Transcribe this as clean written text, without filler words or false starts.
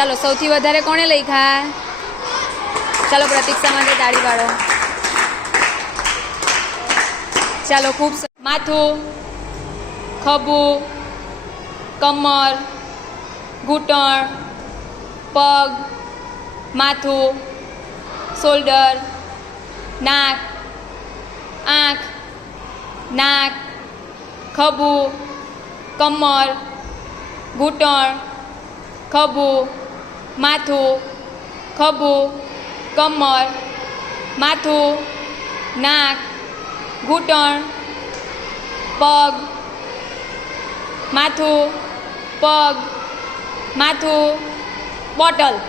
ચાલો સૌથી વધારે કોણે લખ્યા? ચાલો પ્રતીક્ષા માટે તાળી પાડો. ચાલો ખૂબ માથું, ખભું, કમર, ઘૂંટણ, પગ, માથું, શોલ્ડર, નાક, આંખ, નાક, ખભું, કમર, ઘૂંટણ, ખભું, માથું, ખભું, કમર, માથું, નાક, ઘૂંટણ, પગ, માથું, પગ, માથું, બોટલ.